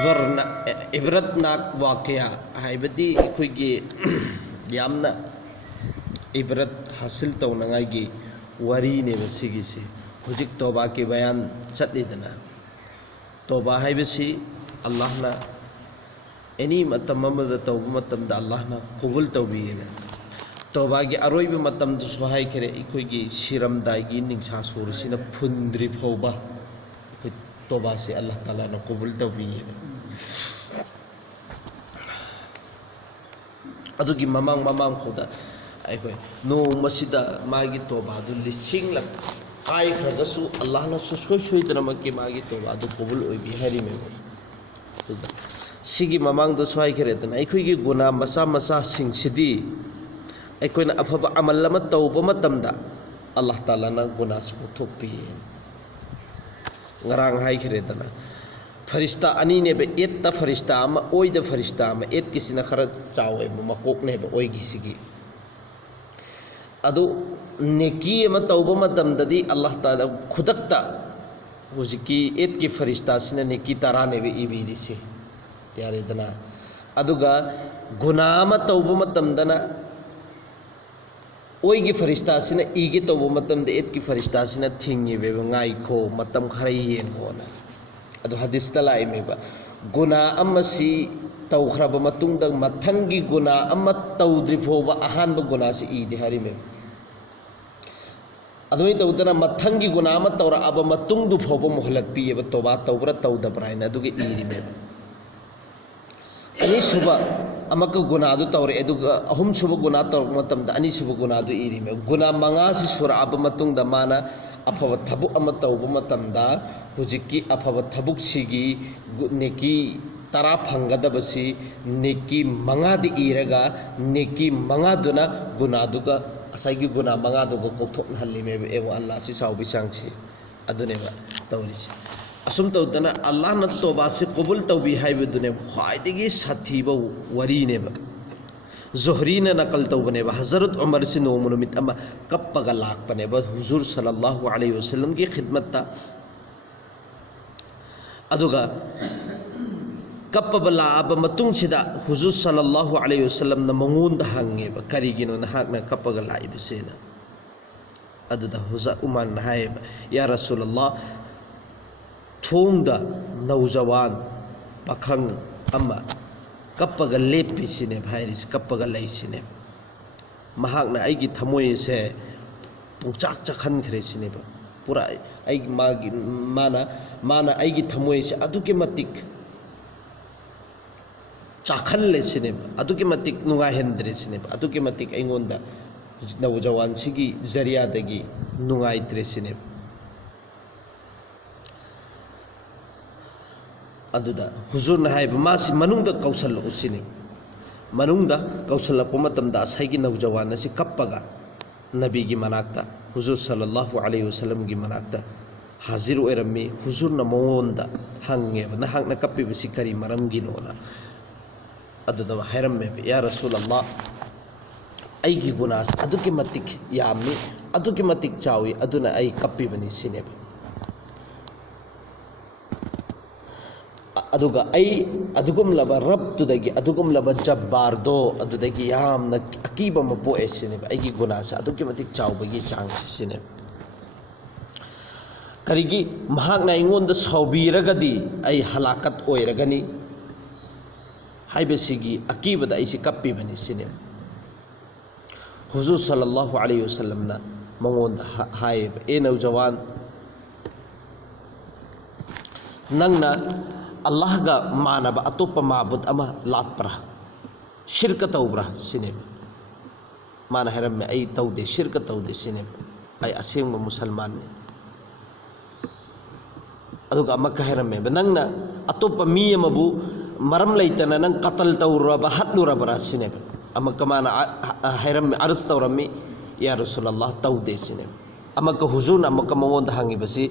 इबरतनाक वाकया हाइबदी अखोइगी यामना इबरत हासिल तौनंगाइगी वरी ने बसिगिसे हुजिक तौबा के बयान चटलिदना तौबा हाइबसी अल्लाहना एनी मतम अमदा तौब मतमदा अल्लाहना कबूल तौबीना तौबा के अरोइब मतम दुसु हाइखरे अखोइगी सिरमदाइगी निंसा सुरसिना फुंद्रि फौबा तौबा से अल्लाह ताला ने कबूल तौबीना अदुगी ममांग ममांग खुदा अखोइ नोमसिदा मागी तौबा दु लिसिंगलक आइखरगसु अल्लाह ना सुसोय सोयदनमकि मागी तौबा दु कबूल ओइबि हारिमे सिगी ममांग दु सोय खरेदना अखोइगी गुना मसा मसा सिंगसिदी अखोइना अफबा अमल अमा तौबा मतमदा अल्लाह ताला ना गुना सु थोपि ngarang hai khredana farista ani ne be et ta farista ama oi da farista ama et kisina khara chawe ma kok ne be oi gi sigi adu neki ama tauba matam dadi allah taala khudakta hujiki et ki farista sina neki tara ne be ibi dise yare dana aduga gunama tauba matam dana ओई की फरिश्ता सिना ईगे तौब मतम दे एत की फरिश्ता सिना थिंगी बे ngai खो मतम खरै येंगोना अदु हदीस तलाई मेबा गुना अमसी तौखरब मतुंग द मथंगी गुना अम तौद्रि फोबा अहान ब गुना से ईदे हरि मे अदुई तौदना मथंगी गुना अम तौरा अब मतुंग दु फोबा मोहलत पिए ब तौबा तौबरा तौद ब्राइन अदुगे ईदि मे अनि सुबह अमक गुना दु तौरे अदुगा अहुम सुबह गुना तौर मतम द अनि सुबह गुना दु इरि मे गुना मंगा से सुरा अब मतुंग द माना अफव थबु अम तौब मतम द हुजिकी अफव थबुक सिगी नेकी तरा फंगदबसी नेकी मंगा दि इरगा नेकी मंगा दुना गुना दुगा असाइगी गुना मंगा दुगा कोथोक हल्ली मे एव अल्लाह सि साउबि सांगछि अदुनेबा तौरिसि असुम तौदना अल्लाह न तौबा से कबूल तौबी हाइबदुने ख्वाइदगी साथीबा वरीनेबा जोहरी ने नकल तौबनेबा हजरत उमर से नोमुमित अमा कप्पगा लाकपनेबा हुजूर सल्लल्लाहु अलैहि वसल्लम की खिदमतता अदुगा कप्पबला अब मतुंग सिदा हुजूर सल्लल्लाहु अलैहि वसल्लम न मंगुंद हंगेबा करिगिनो नहाकना कप्पगा लाइबसेना अदुदा हुजा उमर हाइबा या रसूलुल्लाह थोंदा नौजवान पाखंग अमा कप्पगा लेपिसिने भाइरिस कप्पगा लैसिने महाकना आइगी थमोय से पुंचाक चखन खरेसिने पूरा आई मागी माना आइगी थमोय से अदुके मतिक चाखन लेसिने अदुके मतिक नुगा हेंद्रेसिने अदुके मतिक आइगोंदा नौजवान सिगी जरिया दगी नुगाइत्रेसिने अदुदा हुजूर न हाइब मासी मनुंगदा कौशल उसिने मनुंगदा कौशल मतमदा असैगी नौजवान से कप्पगा नबी की मनाक्ता हुजूर सल्लल्लाहु अलैहि वसल्लम की मनाक्ता हाजिर ओइरम्मी हुजूर न मोंदा हंगे नहाकना कप्पिबसी करी मरमगिनोना अदुदा हैरम्मे या रसूल अल्लाह ऐगी गुनास अदुके मतिक यामी अदुके मतिक चावी अदुना ऐ कप्पिबनी सिने अदुगा ऐ अदुगुमलबा रब्तुदगी अदुगुमलबा जब्बारदो अदुदगी यामना अकीबा मपो एसिने ऐगी गुनासा अदुके मतिक चावबगी चांग सिने करिगी महाकना इंगोंदा सावबीरगदी ऐ हलाकत ओइरगनी हाइबसिगी अकीबदा ऐसि कप्पिबनी सिने हुजूर सल्लल्लाहु अलैहि वसल्लम ना मंगोंदा हाइब ए नौजवान नंगना अल्लाह का मानब अतोप माबुद अमा लातपरा शिरक तौब्रा सिने माना हैरम में आई तौदे शिरक तौदे सिने आई असेंग मुसलमान ने अदुगा अमक हैरम में नंगना अतोप मी अमबु मरम लैतना नंग कतल तौरबा हत्लुरबरा सिने अमक माना हैरम में अर्ज तौरमी या रसूलुल्लाह तौदे सिने अमक हुजूर अमक मंगोंद हांगिबसी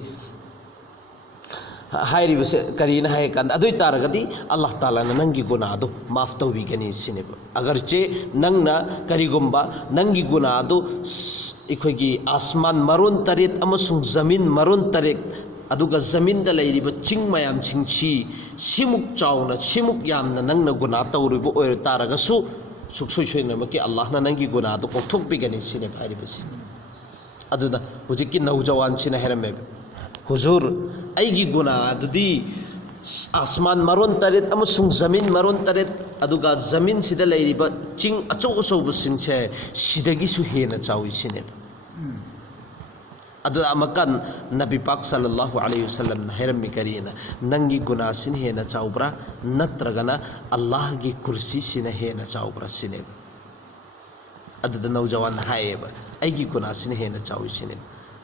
हाइरिबसे करीना है कांद अदुई तारगदी अल्लाह ताला ना नंगी गुनादो माफ तौबीगनी सिने अगर चे नंगना करीगुम्बा नंगी गुनादो इखोगी आसमान मरुन तरेत अमसुंग जमीन maroon Taret aduga zamin da leiriba ching mayam chingchi simuk chauna simuk yamna nangna guna tawribo oir taraga su suksoi soina maki Allah na nangi guna do kokthok bigani sine bharibasi aduna hujiki naujawan sina herame huzur aigi guna adudi asman maron taret amasung zamin maron taret aduga zamin sida leiriba ching achau achau busingche sidagi su hena chawi sine adu amakan Nabi Pak sallallahu alaihi wasallam na heram mikarina nangi guna sin hena chaubra natragana Allah gi kursi sin hena chaubra sine adu da naujawan haeba aigi guna sin hena chawi sine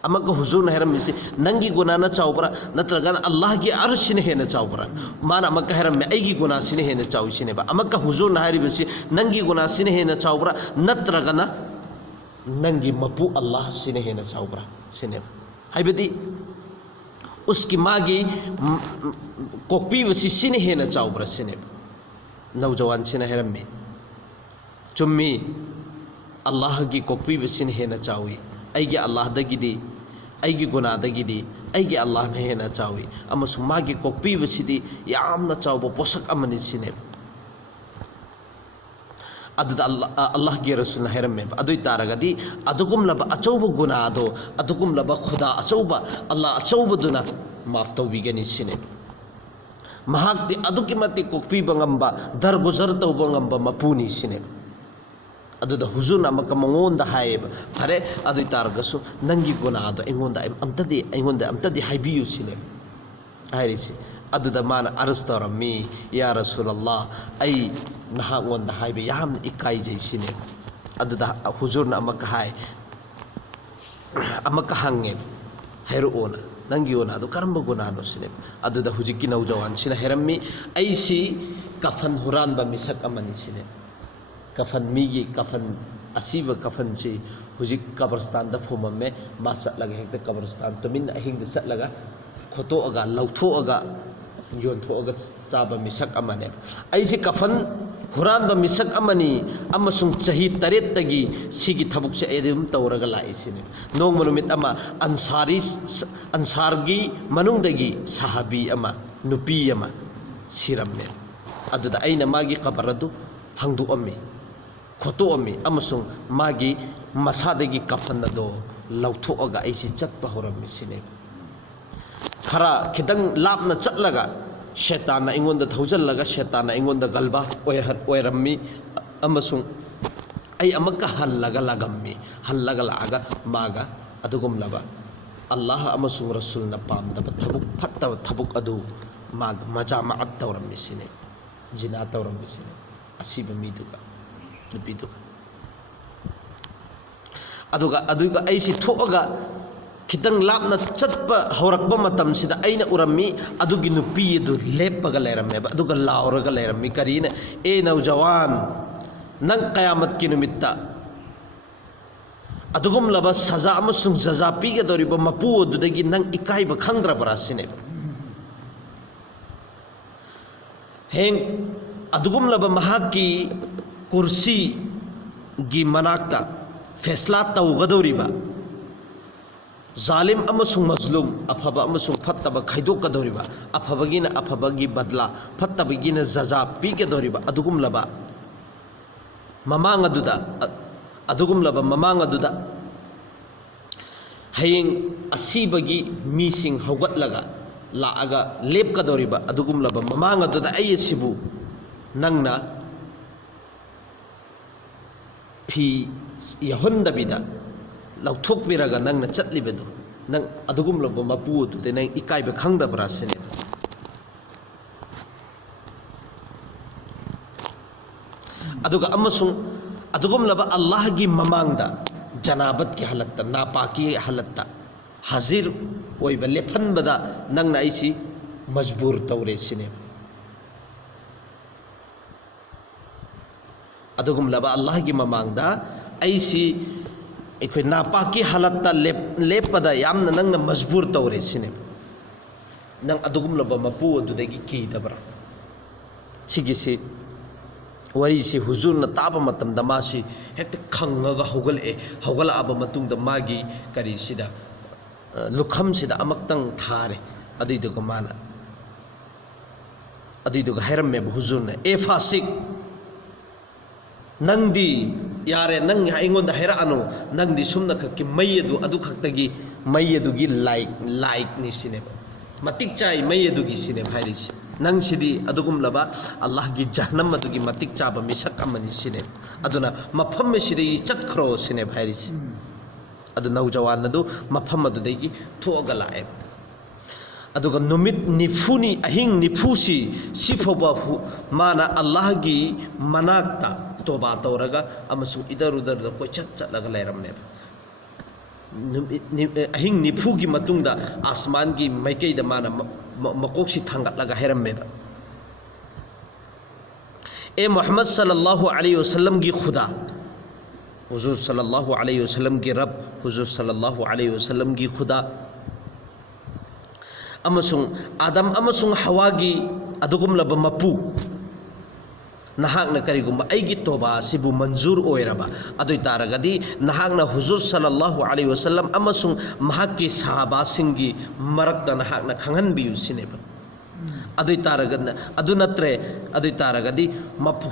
amaka huzur na heram misi nangi guna na chaubra natragana Allah gi arsh sin hena chaubra mana amaka heram me aigi guna sin hena chawi sine ba amaka huzur na hari bisi nangi guna sin hena chaubra natragana nangi mapu Allah sin hena chaubra sine haibadi uski magi kokpi wasi sine hena chaubra sine naujawan sine herammi chummi Allah gi kokpi wasi sine hena chawi aigi Allah dagidi aigi guna dagidi aigi Allah na hena chawi amasu magi kokpi wasi di yamna chauba posak amani sine aduda Allah gi rasul na heram adui taragadi adugum laba achauba guna ado adugum laba khuda achauba Allah achauba duna maaf tawbigani sine mahakti aduki mati kokpi bangamba darguzar tawba ngamba mapuni sine aduda huzur na makamangonda haib pare adui taragasu nangi guna ado engonda amtadi haibiyu sine airisi aduda mana arastarami ya rasulullah ai nahangonda haibe yam ikai jai sine aduda huzurna amaka hai amaka hange heruona nangiona adu karamba gunano sine aduda hujiki naujawan sine herammi aisi kafan huran ba misak amani sine kafan migi kafan asiba kafan si hujik kabristan da phumame ma chatlaga hekta kabristan tumin ahing da chatlaga khoto aga lautho aga yon tho aga chaba misak amane aisi kafan huran ba misak amani amasung chahi taret tagi sigi thabuk se edum tawraga lai sine nong manumit ama ansargi manung dagi sahabi ama nupi ama siramne aduda aina magi qabaradu hangdu ammi khoto ammi amasung magi masadagi kafan ado lautho aga aisi chatpa horammi sine khara khidang lapna chatlaga shaitan ingonda thaujallaga shaitan ingonda galba oirammi amasung ai amaka hallaga lagammi hallaga laga maga adugum laba Allah amasung rasul na pamdaba thabuk phatta thabuk adu mag majama'at tawrammi sine jina tawrammi sine asiba miduga biduga aduga aisi thoga kitang lapna chatpa horakba matam sida aina urami adugi nupi du leppaga leramme ba aduga lauraga lerammi karina e naujawan nang qiyamat ki numitta adugum laba saza amasung jaza piga doriba mapu dudagi nang ikai ba khangra barasine heng adugum laba mahaki kursi gi manakta fesla tawgadoriba zalim amasung mazlum afaba amasung fattaba khaidokadoriba afabagina afabagi badla fattabagina jaja pigedoriba adugum laba mamang aduda haying asibagi mising haugatlaga laaga lepkadoriba adugum laba mamang aduda ayesibu nangna phi yahondabida lauthokbiraga nangna chatlibedu nang adugum laba mapu du de nang ikaiba khangdabra sine aduga amasung adugum laba Allah gi mamangda janabat ki halatta napaki halatta hazir oiba lephanbada nangna aisi majbur tawre sine adugum laba Allah gi mamangda aisi ikoi napaki halatta leppada yamna nangna majbur tawre sine nang adugum laba mapu adudagi kidabra chigisi wari si huzur na taba matam damasi hekte khangaga hogala aba matung da magi kari sida lukham sida amaktang thare ꯑꯗꯨꯏꯗꯨꯒ ꯃꯥꯅ ꯑꯗꯨꯏꯗꯨꯒ ꯍꯥꯏꯔꯝꯃꯦꯕ ꯍꯨꯖꯨꯔꯅ ꯑꯦ ꯐꯥꯁꯤꯛ ꯅꯪꯗꯤ ꯌꯥꯔꯦ ꯅꯪ ꯑꯩꯉꯣꯟꯗ ꯍꯥꯏꯔꯛꯑꯅꯨ ꯅꯪꯗꯤ ꯁꯨꯝꯅ ꯈꯛꯀꯤ ꯃꯩ ꯑꯗꯨ ꯈꯛꯇꯒꯤ ꯃꯩ ꯑꯗꯨꯒꯤ ꯂꯥꯏꯛꯅꯤ ꯁꯤꯅꯦꯕ ꯃꯇꯤꯛ ꯆꯥꯏ ꯃꯩ ꯑꯗꯨꯒꯤ ꯁꯤꯅꯦꯕ ꯍꯥꯏꯔꯤꯁꯤ ꯅꯪꯁꯤꯗꯤ ꯑꯗꯨꯒꯨꯝꯂꯕ ꯑꯜꯂꯥꯍꯒꯤ ꯖꯍꯟꯅꯝ ꯑꯗꯨꯒꯤ ꯃꯇꯤꯛ ꯆꯥꯕ ꯃꯤꯁꯛ ꯑꯃꯅꯤ ꯁꯤꯅꯦꯕ ꯑꯗꯨꯅ ꯃꯐꯝ ꯑꯁꯤꯗꯒꯤ ꯆꯠꯈ꯭ꯔꯣ ꯁꯤꯅꯦꯕ ꯍꯥꯏꯔꯤꯁꯤ ꯑꯗꯨ ꯅꯧꯖꯋꯥꯟ ꯑꯗꯨ ꯃꯐꯝ ꯑꯗꯨꯗꯒꯤ ꯊꯣꯛꯑꯒ ꯂꯥꯛꯑꯦꯕ ꯑꯗꯨꯒ ꯅꯨꯃꯤꯠ ꯅꯤꯐꯨꯅꯤ ꯑꯍꯤꯡ ꯅꯤꯐꯨꯁꯤ ꯁꯤꯐꯥꯎꯕ ꯃꯥꯅ ꯑꯜꯂꯥꯍꯒꯤ ꯃꯅꯥꯛꯇ ꯇꯣꯕꯥ ꯇꯧꯔꯒ ꯑꯃꯁꯨꯡ ꯏꯗꯔꯨꯗꯔꯗ ꯀꯣꯏꯆꯠ ꯆꯠꯂꯒ ꯂꯩꯔꯝꯃꯦꯕ ꯑꯍꯤꯡ ꯅꯤꯐꯨꯒꯤ ꯃꯇꯨꯡꯗ ꯑꯁꯃꯥꯟꯒꯤ ꯃꯥꯏꯀꯩꯗ ꯃꯥꯅ ꯃꯀꯣꯛꯁꯤ ꯊꯥꯡꯒꯠꯂꯒ ꯍꯥꯏꯔꯝꯃꯦꯕ ए मोहम्मद सल्लल्लाहु अलैहि वसल्लम की खुदा हुजूर सल्लल्लाहु अलैहि वसल्लम की रब हुजूर सल्लल्लाहु अलैहि वसल्लम की खुदा अमसुंग आदम अमसुंग हवा की अदुगुमलब मपू नहाकना करिगुम अैगी तोबा सिबु मंजूर ओइरबा अदुइ तारगदी नहाकना हुजूर सल्लल्लाहु अलैहि वसल्लम अमसुंग महाक्की सहाबासिंगी मरक्ता नहाकना खंगहनबियु सिनेबा अदुइ तारगदना अदु नत्रे अदुइ तारगदी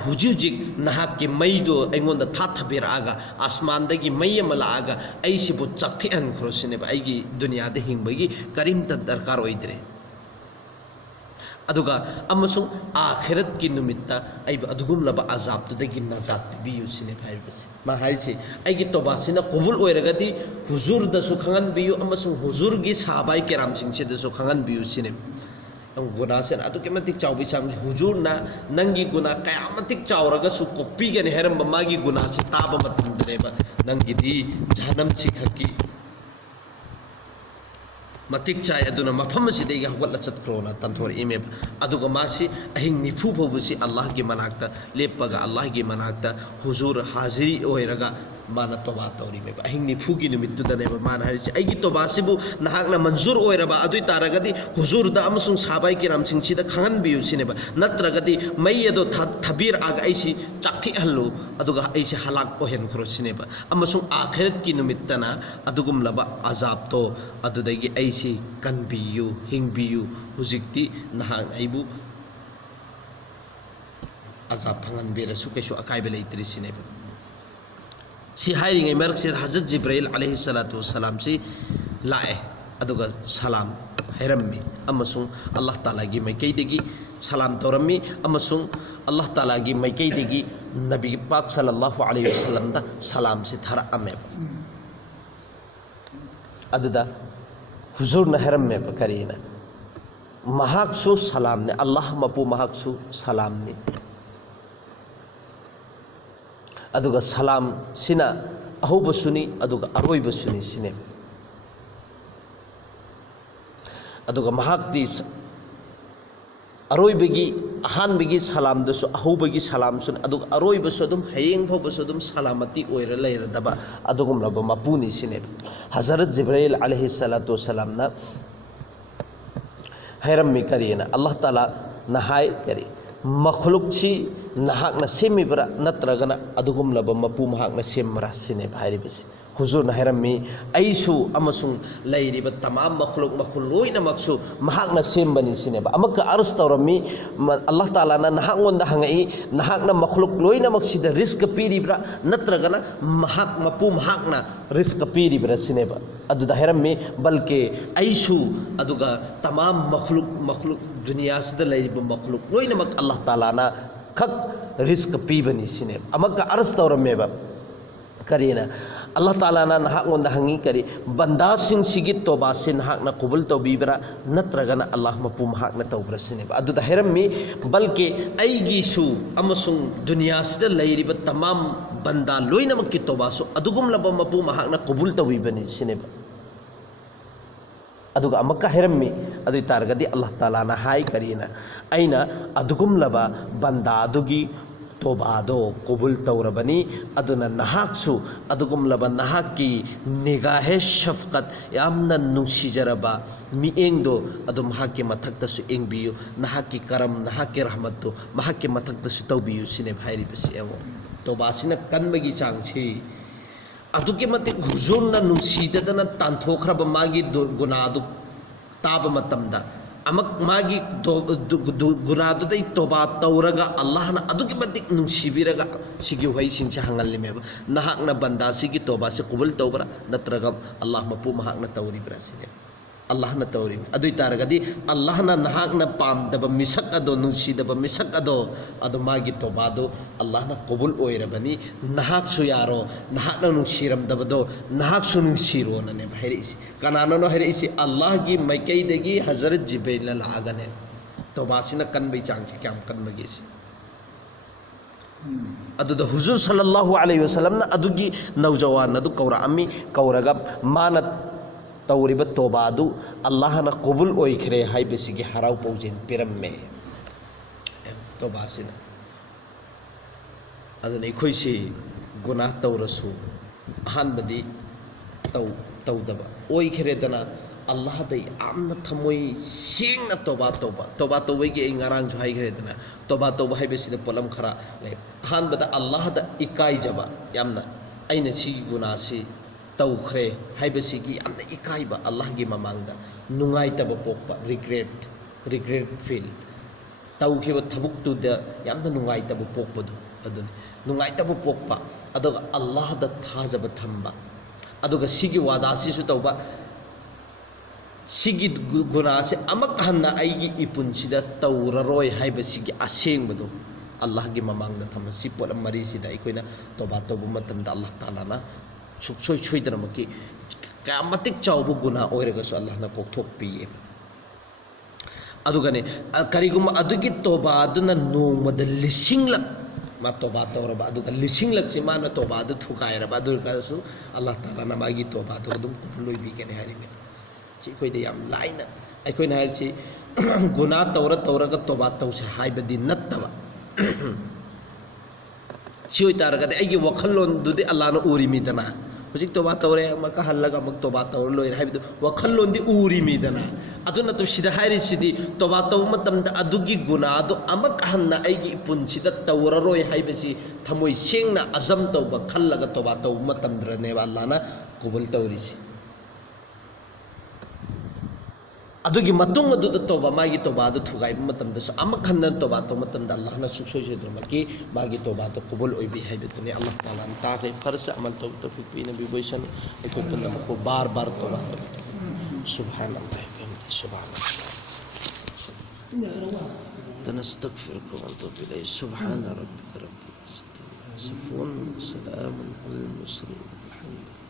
हुजी हुजिक नहाककी मैदो अैंगोंदा थाथबिरागा आसमानदगी मै अमा लागा अैसिबु चक्थिहनख्रो सिनेबा अैगी दुनियादा हिंबगी करीमता दरकार ओइद्रे अदुगा अमसुंग आखिरत की नुमित्ता अैबा अदुगुमलबा अजाबतुदगी नजात पिबियु सिने हाइबसे मा हाइसे अैगी तोबासिना कबूल ओइरगदी हुजूरदसु खंगनबियु अमसुंग हुजूरगी सहाबाई केराम सिंगसेदसु खंगनबियु सिने गुना से अदुके मतिक चाउबी चाम हुजूरना नंगी गुना कयामतिक चाउरगसु कोपीगने हेरम मागी गुना से ताबा मतंदरेबा नंगिदी जहन्नम चिखकी मतिक चाय अदुना मफम सिदेगी हवला चतक्रोना तंथोर इमेब अदुगा मासी अहिंग निफु फोबसी अल्लाह की मनाक्ता लेपगा अल्लाह की मनाक्ता हुजूर हाजिरी ओइरगा माना तोबा तौरी में अहिंग निफु की निमित्तुदने माना हरिसे अैगी तोबासिबु नहाकना मंजूर ओइरबा अदुइ तारगदी हुजूरदा अमसुंग साबाई किराम सिंगसिदा खंगनबियु सिनेबा नत्रगदी मै अदो थबीर आग ऐसी चाक्थि हल्लु अदुगा ऐसी हलाक ओहेनख्रो सिनेबा अमसुंग आखिरत की निमित्तना अदुगुमलबा अजाब तो अदुदगी ऐसी कनबियु हिंगबियु हुजिक्ति नहाक अैबु अजाब फंगनबेरसु कैसु अकाइबे लैत्रि सिनेबा सी हाइरिंग मरक से हजरत जिब्राइल अलैहि सलातु वसलाम से लाए अदुगा सलाम हैरम्मी अमसुंग अल्लाह ताला की मैकैदगी सलाम तौरम्मी अमसुंग अल्लाह ताला की मैकैदगी नबी पाक सल्लल्लाहु अलैहि वसल्लम दा सलाम से थरअमे अदुदा हुजूर न हैरम्मे करीना महाक्सु सलाम ने अल्लाह मपू महाक्सु सलाम ने अदुगा सलाम सिना अहोबसुनी अदुगा अरोइबसुनी सिने अदुगा महाक्ति अरोइबगी अहानबगी सलाम दसु अहोबगी सलाम सुन अदुगा अरोइबसु अदुम हयेंग फोबसु अदुम सलामती ओइरा लैरदबा अदुगुमलबा मपुनी सिने हजरत जिब्राइल अलैहि सलातु वसलाम ना हैरम्मी करीना अल्लाह ताला नहाय करी मखलुकसी नहाकना सेमिबरा नत्रगना अदुगुमलबा मपू महाकना सेमरा सिने हाइरिबसे हुजूर नहरमी ऐसु अमसुंग लैरिबा तमाम मखलुक मखुल लोइनमक्सु महाकना सेमबनी सिनेबा अमक अर्ज तौरमी अल्लाह ताला ना नहांगोंदा हंगई नहाकना मखलुक लोइनमक्सिदा रिस्क पीरिब्रा नत्रगना महाक मपू महाकना रिस्क पीरिब्रा सिनेबा अदुदा हैरमी बल्कि ऐसु अदुगा तमाम मखलुक दुनिया सिदा लैरिबा मखलुक लोइनमक अल्लाह ताला ना खक रिस्क पीबनी सिनेबा अमक अर्ज तौरमेबा करीना अल्लाह ताला ना नहांगोंदा हंगी करी बंदा सिंह सिगी तोबा से नहाकना कबूल तौबीबरा नत्रगना अल्लाह मपू महाकना तौब्रा सिनेबा अदुदा हैरमी बल्कि ऐगीसु अमसुंग दुनिया सिदा लैरिबा तमाम बंदा लोइनमक की तोबासु अदुगुमलबा मपू महाकना कबूल तौबीबनी सिनेबा अदुगा अमक्का हैरमी अदुइ तारगदी अल्लाह ताला ना हाई करीना ऐना अदुगुमलबा बंदा अदुगी तोबादो कबूल तौरबनी अदुना नहाकसु अदुगुमलबा नहाकी निगाहे शफकत यामना नुंसीजरबा मिएंगदो अदु महाकी मथक्तसु एंगबियु नहाकी करम नहाकी रहमततो महाकी मथक्तसु तौबियु सिने भाइरिबसि एवो तोबासिना कनबगी चांगसी अदुके मते हुजूरना नुंसीददना तांथोखरबा मागी गुनादु ताब मतमदा अमक मागी गुनादुदै तोबा तौरगा अल्लाहना अदुगी मतिक नुंसिबिरगा सिगी वही सिंचे हंगलिमेब नहाकना बंदा सिगी तोबा से कुबुल तौबरा नत्रगा अल्लाह मपु महाकना तौरिब्रा सिने अल्लाहना तौरि अदुई तारगदी अल्लाहना नहाकना पामदब मिसक अदो नुंसिदब मिसक अदो अदो मागी तोबादो अल्लाहना कुबुल ओइरबनी नहाकसु यारो नहाकना नुंसिरमदबदो नहाकसु नुंसिरो नने हैरिसि कनानो हैरिसि अल्लाह की मैकैदगी हजरत जिब्रील लागने तोबासिना कनबै चांगसि क्याम कनबगेसि अदुदा हुजूर सल्लल्लाहु अलैहि वसल्लम ना अदुगी नौजवान अदु कौरा अम्मी कौरगा माना तौरीब तोबादु अल्लाहना कबूल ओइखरे हाइबसिगी हराव पौजेन पिरम्मे तोबासिना अदुना इखोइसि गुनाह तौरसु अहानबदी तौदबा ओइखरेदना अल्लाह दे यामना थमोई सेंगना तोबा तौबैगी इंगारांग जो हाइखरेदना तोबा तौबा हाइबसिदा पोलम खरा ले अहानबदा अल्लाह दा इकाइजबा यामना अइना सी गुनाहसी तौखरे हाइबसिगी यामना इकाइबा अल्लाह की ममांगदा नुंगाइतबा पोकपा रिग्रेट फील तौखिबा थबुक्तुदा यामना नुंगाइतबा पोकपदु अदुनि नुंगाइतबा पोकपा अदुगा अल्लाह दा थाजबा थंबा अदुगा सिगी वादासिसु तौबा सिगी गुनासे अमक हन्ना आइगी इपुनसिदा तौररोय हाइबसिगी असेंगबदु अल्लाह की ममांगदा थम सि पोलम मरीसिदा इकोइना तौबा तौबा मतमदा अल्लाह तालाना सुखसोय सोइदनमकी कामतिक चावबु गुना ओइरगसु अल्लाहना कोक्थोकपिये अदुगने करिगुम अदुगी तौबा अदुना नोंगमदा लिसिंगलक मा तौबा तौरबा अदुगा लिसिंगलक से माना तौबा अदु थुकायरबा अदुगसु अल्लाह तालाना मागी तौबा तो अदुम लोइबिगने हारिमे चिखोइदे याम लाइना अखोइना हाइसि गुना तौरगा तौबा तौसे हाइबदि नत्तबा सिओइ तारगदे आइगी वखल्लोंदुदि अल्लाहना उरिमिदना हुजिक तौबा तौरे मका हल्लगा मक तौबा तौर लोइ हाइबदु वखल्लोंदि उरिमिदना अदुना तो सिदा हाइरिसिदि तौबा तौ मतमदा अदुगी गुनादो अमक हन्ना आइगी पुनसिदा तौररोय हाइबसि थमोइ सेंगना अजम तौबा खल्लगा तौबा तौ मतमद्रनेबा अल्लाहना कबूल तौरिसि अदुगी मतुंग अदुदा तौबा मागी तौबा अदु थुगाइब मतमदसु अमक हन्ना तौबा तौ मतमदा अल्लाहना सुखसोइसुद्रमकी मागी तौबा तो कबूल ओइबि हाइबतुनि अल्लाह ताला ताके फरस अमल तौबा तौफीक पिने बिबोइसन एको पुनमको बार तौबा तो सुभानअल्लाह सुभानअल्लाह तनस्तगफिरुक व नतूबु इलैहि सुभान रब्बिका रब्बिल इज्जति अम्मा यसिफून सलामुन अलल मुरसलीन